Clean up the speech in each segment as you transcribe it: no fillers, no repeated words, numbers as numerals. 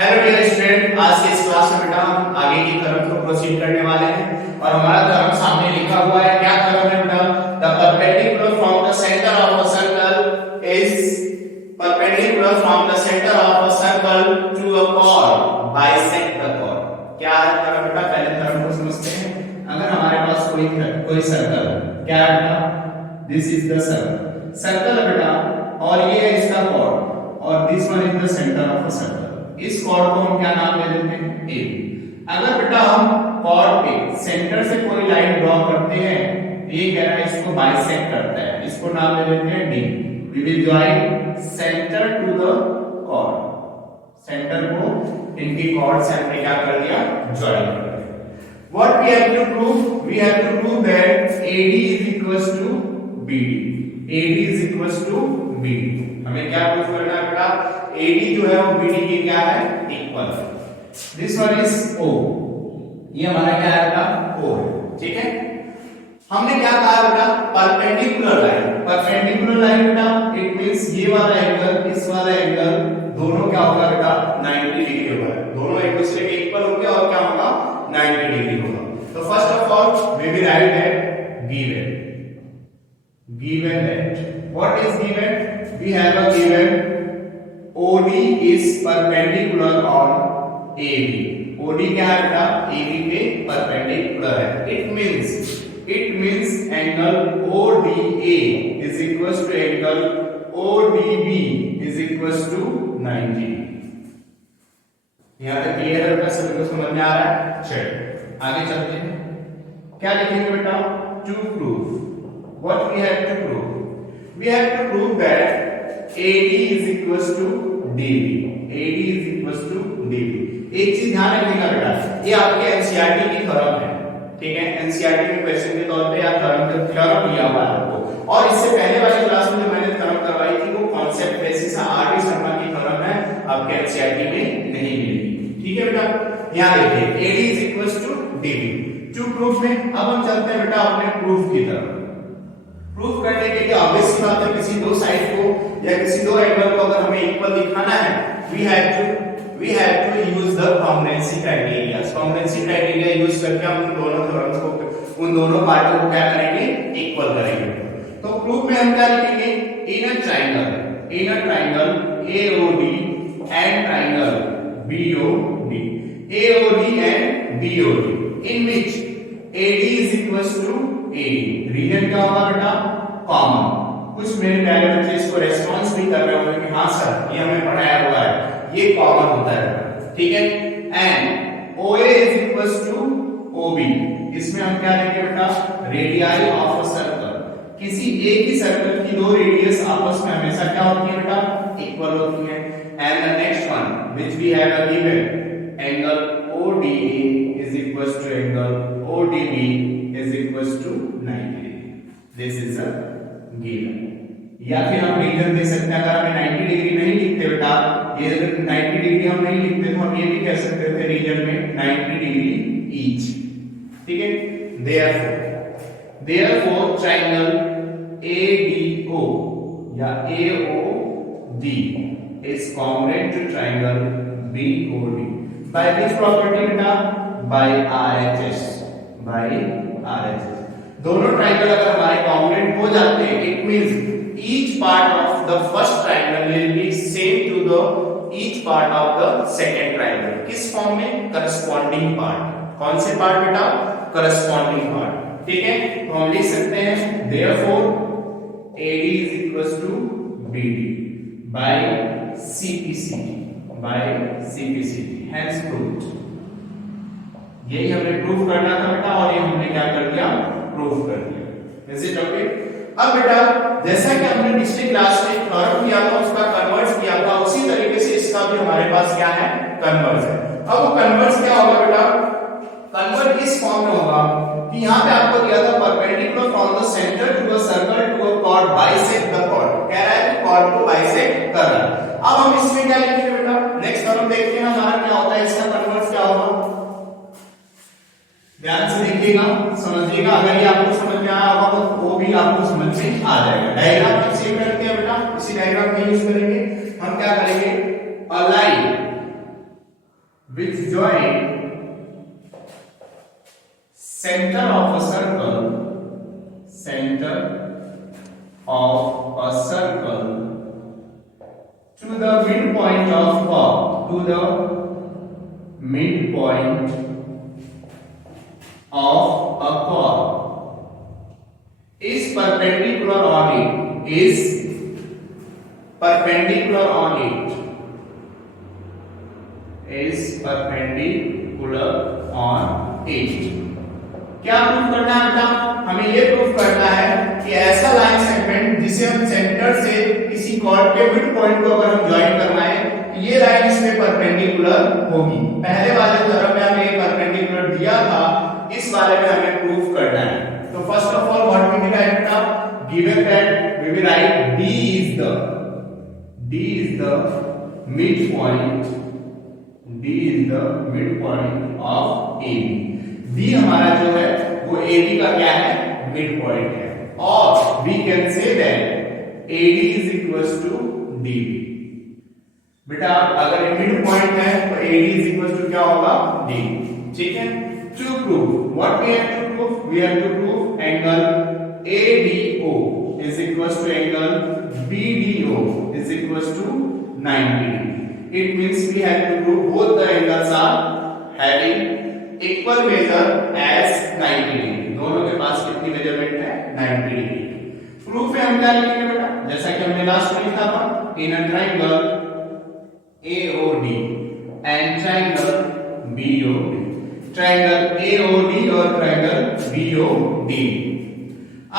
Hello dear student, आज के इस क्लास में बेटा हम आगे की थ्योरम को प्रोसीड करने वाले हैं और हमारा थ्योरम सामने लिखा हुआ है। क्या थ्योरम है बेटा? The perpendicular from the centre of a circle is perpendicular from the centre of a circle to a chord bisect the chord. क्या है थ्योरम बेटा? पहले थ्योरम को समझते हैं। अगर हमारे पास कोई सर्कल है, क्या है बेटा? दिस इज द सर्कल है बेटा, और ये है इसका कॉर्ड और this one is the centre of a circle. इस कॉर्ड को हम क्या नाम दे देते हैं? ए। अगर बेटा हम कॉर्ड पे सेंटर से कोई लाइन ड्रॉ करते हैं, ये कह रहा है इसको बाइसेक्ट करता है, इसको नाम दे देते हैं d. We will join centre to the chord. Centre को इनकी कॉर्ड से हमने क्या कर दिया? ज्वाइन कर दिया। What we have to prove? We have to prove that AD is equals to BD. AD is equals to BD. हमें क्या प्रूव करना है बेटा? AD जो है वो BD के क्या है? इक्वल है। दिस वन इज O, ये हमारा क्या है बेटा? O, ठीक है। हमने क्या कहा बेटा? Perpendicular line. परपेंडिकुलर लाइन बेटा इट मींस ये वाला एंगल इस वाला एंगल दोनों क्या होगा बेटा? 90 डिग्री होगा। दोनों एक दूसरे के इक्वल होंगे और क्या होगा? 90 डिग्री होगा। तो first of all we will write that given that what is given? We have a given OD is perpendicular on AB. OD क्या है बेटा? AB पे परपेंडिकुलर है। It means angle ODA is equals to angle ODB is equals to 90. यहाँ तक clear है बेटा? सभी को समझ में आ रहा है? चलिए आगे चलते हैं। क्या लिखेंगे बेटा? To prove what we have to prove? We have to prove that AD is equals to DB. AD is equals to DB. एक चीज ध्यान रखिएगा बेटा, ये आपके एनसीईआरटी की थ्योरम है, ठीक है। एनसीईआरटी में क्वेश्चन के तौर पे या थ्योरम दिया हुआ है आपको, और इससे पहले वाली क्लास में जो मैंने थ्योरम करवाई थी वो कॉन्सेप्ट बेसिस आरडी शर्मा की थ्योरम है, आपके एनसीईआरटी में नहीं मिलेगी, ठीक है बेटा। यहां देखिए AD is equals to DB। To proof में अब हम चलते हैं बेटा अपने प्रूफ की तरफ। प्रूफ करने के लिए ऑब्वियस सी बात है, किसी दो साइड को या किसी दो एंगल को अगर हमें इक्वल दिखाना है, we have to use the congruency criteria. Congruency criteria use करके हम उन दोनों थ्योरम्स को, उन दोनों पार्टों को क्या करेंगे? इक्वल करेंगे। तो प्रूफ में हम क्या लिखेंगे? In a triangle AOD and triangle BOD, AOD and BOD, in which AD is equals to AD। Reason क्या होगा बेटा? कॉमन। कुछ मेरे प्यारे बच्चे इसको रेस्पॉन्स भी कर रहे होंगे कि हाँ सर ये हमें पढ़ाया हुआ है, ये कॉमन होता है, ठीक है। And OA is equals to OB, इसमें हम क्या लेंगे बेटा? Radii of a circle. किसी एक ही सर्कल की दो रेडियस आपस में हमेशा क्या होती है बेटा? इक्वल होती है। And the next one which we have a given angle ODA is equals to angle ODB is equals to 90. This is a given. या फिर हम रीजन दे सकते हैं, अगर हमें 90 डिग्री नहीं लिखते बेटा, ये अगर 90 डिग्री हम नहीं लिखते तो हम ये भी कह सकते थे रीजन में 90 डिग्री ईच, ठीक है। therefore triangle ADO या AOD is congruent to triangle BOD by which property बेटा? by RHS। दोनों ट्रायंगल अगर हमारे कॉन्ग्रुएंट हो जाते हैं, it means each part of the first triangle will be same to the each part of the second triangle. किस form में? Corresponding part. कौन से पार्ट बेटा? करस्पॉन्डिंग पार्ट, ठीक है। तो हम लिख सकते हैं therefore AD is equals to BD by CPCT hence proved। यही हमने प्रूफ करना था बेटा और ये हमने क्या कर दिया? प्रूफ कर दिया। Is it okay? अब बेटा जैसा कि हमने पिछली क्लास में थ्योरम किया था, उसका कन्वर्स किया था, उसी तरीके से इसका भी हमारे पास क्या है? कन्वर्स है। अब वो कन्वर्स क्या होगा बेटा? कन्वर्ट इस फॉर्म में होगा कि यहां पे आपको दिया था perpendicular from the centre to a circle to a chord bisect the chord. कह रहा है कि कॉर्ड को बाइसेक्ट कर रहा है। अब हम इसमें क्या लिखेंगे बेटा? नेक्स्ट थ्योरम देखते हैं हमारा क्या होता है, इसका कन्वर्स क्या होगा। ध्यान से देखिएगा, समझिएगा। अगर ये आपको समझ में आया होगा तो वो भी आपको समझ में आ जाएगा। डायग्राम सेम करते हैं बेटा, इसी डायग्राम का यूज करेंगे। हम क्या करेंगे? A line which join center of a circle to the midpoint of curve, to the midpoint of a curve is perpendicular on it, is perpendicular on it, is perpendicular on it। क्या proof करना है बेटा? हमें ये proof करना है कि ऐसा लाइन सेगमेंट जिसे हम सेंटर से किसी कॉर्ड के मिड पॉइंट को अगर हम ज्वाइन करना है, ये लाइन इसमें परपेंडिकुलर होगी। पहले वाले थ्योरम में हमें परपेंडिकुलर दिया था, इस वाले में हमें प्रूफ करना है। तो first of all what we will write बेटा? Given that we will write D is the midpoint, D is the midpoint of AB। D हमारा जो है वो AB का क्या है? मिड पॉइंट है। और we can say that AD is equals to DB। बेटा अगर ये मिड पॉइंट है तो AD is equals to क्या होगा? DB। ठीक है। To prove what we have to prove? We have to prove angle ADO is equals to angle BDO is equals to 90 degree। It means we have to prove both the angles are having equal measure as 90 degree। दोनों के पास कितनी measurement है? 90 degree. Proof में हम क्या लिखेंगे बेटा? जैसा कि हमने लास्ट में लिखा था, in a triangle AOD and triangle BOD, triangle AOD और ट्रायंगल BOD।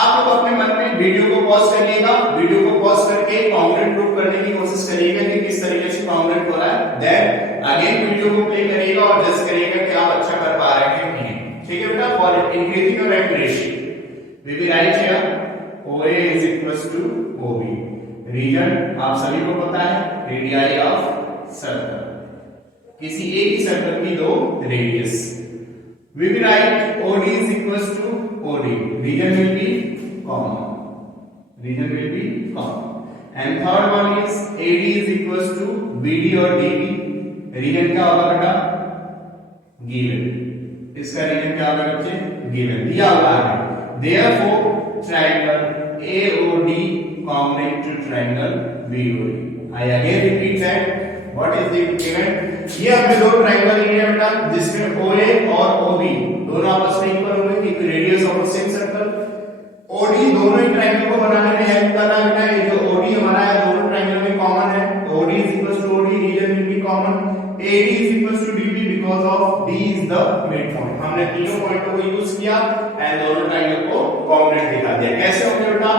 आप लोग अपने मन में वीडियो को पॉज करिएगा, वीडियो को पॉज करके कॉन्ग्रुएंट प्रूफ करने की कोशिश करिएगा कि किस तरीके से कॉन्ग्रुएंट हो रहा है। देन अगेन वीडियो को प्ले करिएगा और जज करिएगा कि आप अच्छा कर पा रहे हैं कि नहीं। ठीक है बेटा? For increasing your accuracy we will write here OA is equals to OB। Reason आप सभी को पता है, रेडियाई ऑफ सर्कल, किसी एक ही सर्कल की दो radius. We will write OD is equals to OD, reason will be common, reason will be common. And third one is AD is equals to BD और DB, रीजन क्या होगा बेटा? Given. इसका reason क्या होगा बच्चे? गिवन दिया हुआ है। Therefore triangle AOD congruent to triangle BOD। I again repeat that what is the given? ये हमने दो ट्रायंगल लिए हैं बेटा, जिसमें OA और OB दोनों आपस में इक्वल होंगे क्योंकि radius of same circle. OD दोनों ही ट्रायंगल को बनाने में हेल्प कर रहा है बेटा। ये जो OD हमारा है दोनों ट्रायंगल में कॉमन है, तो OD is equals to OD, reason will be common. AD is equals to DB because of D is the midpoint। हमने तीनों पॉइंटों को यूज किया एंड दोनों ट्रायंगल को कॉन्ग्रुएंट दिखा दिया। कैसे होंगे बेटा?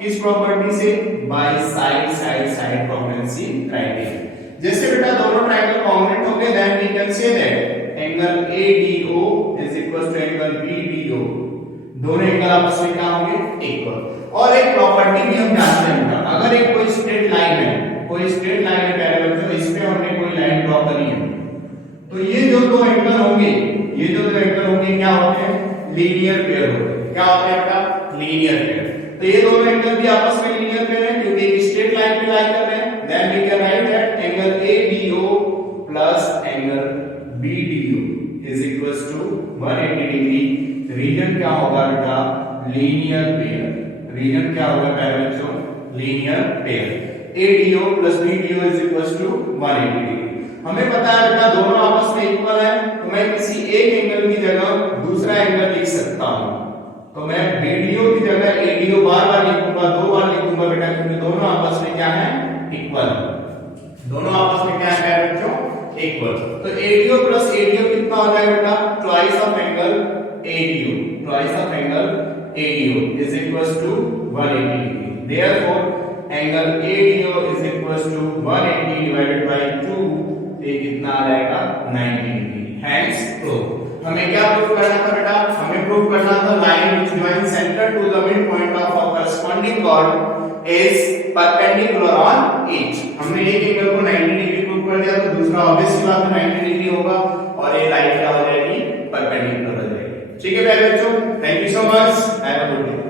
किस प्रॉपर्टी से? By side side side congruency criteria. जैसे बेटा दोनों ट्रायंगल कॉन्ग्रुएंट होंगे, then we can say that angle ADO is equals to angle BDO, दोनों एंगल आपस में क्या होंगे? इक्वल। और एक प्रॉपर्टी भी हम जानते हैं बेटा, अगर एक कोई स्ट्रेट लाइन है, कोई स्ट्रेट लाइन है पैरेलल, तो इस पे हमने कोई लाइन ड्रॉ करी है, तो ये जो दो एंगल होंगे, ये जो दो एंगल होंगे क्या होते हैं? लीनियर पेयर होते हैं। क्या होते हैं बेटा? Linear pair. तो ये दोनों एंगल भी आपस में लीनियर पेयर हैं क्योंकि एक स्ट्रेट लाइन पे लाई कर रहे हैं। Then we can write that angle ADO plus angle BDO is equals to 180 degree. Reason क्या होगा बेटा? Linear pair. रीजन क्या होगा प्यारे बच्चों? Linear pair. ADO plus BDO is equals to 180 degree. हमें पता है बेटा दोनों आपस में इक्वल है, तो मैं किसी एक एंगल की जगह दूसरा एंगल लिख सकता हूं। तो मैं BDO की जगह ADO बार बार लिखूंगा, दो बार लिखूंगा बेटा, क्योंकि दोनों आपस में क्या है? इक्वल। दोनों आपस में क्या है बच्चों? इक्वल। तो ADO प्लस ADO कितना हो जाएगा बेटा? Twice of angle ADO, twice of angle ADO is equals to 180 degree. Therefore angle ADO is equals to 180 divided by 2, ये कितना आ जाएगा? 90 डिग्री। Hence proof. हमें क्या प्रूफ करना था बेटा? हमें प्रूफ करना था line which join centre to the mid point of a corresponding chord is perpendicular on each. हमने एक एंगल को 90 डिग्री प्रूफ कर दिया, तो दूसरा ऑब्वियसली बात है 90 डिग्री होगा और ये लाइन क्या हो जाएगी? परपेंडिकुलर हो जाएगी। ठीक है प्यारे बच्चों, thank you so much, have a good day.